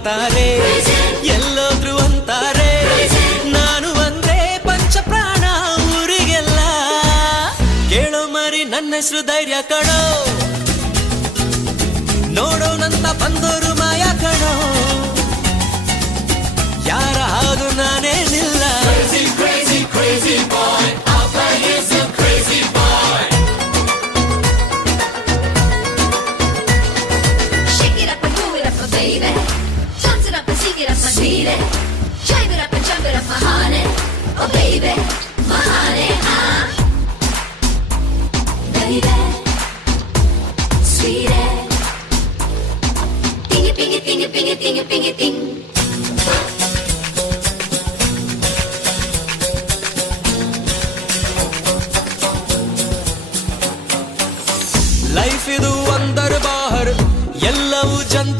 ಅಂತಾರೆ, ಎಲ್ಲೋದ್ರು ಅಂತಾರೆ, ನಾನು ಅಂದ್ರೆ ಪಂಚಪ್ರಾಣ ಊರಿಗೆಲ್ಲ. ಕೇಳೋ ಮರಿ ನನ್ನ ಹೆಸರು ಧೈರ್ಯ ಕಣೋ, ನೋಡೋನಂತ ಬಂದೋರು ಮಾಯ ಕಣೋ, ಯಾರ ಹಾಗು ನಾನೇನಿಲ್ಲ. Crazy, crazy boy, Papa is a crazy boy. Shake it up and do it up, baby. Dance it up and sing it up, my sweetie. Jive it up and jump it up, my honey. Oh baby, my honey, baby, sweetie. Dingy, dingy, dingy, dingy, dingy, dingy, ding. Life ಇದು ಒಂದರ ಬಾಹರ್, ಎಲ್ಲವೂ ಜಂತ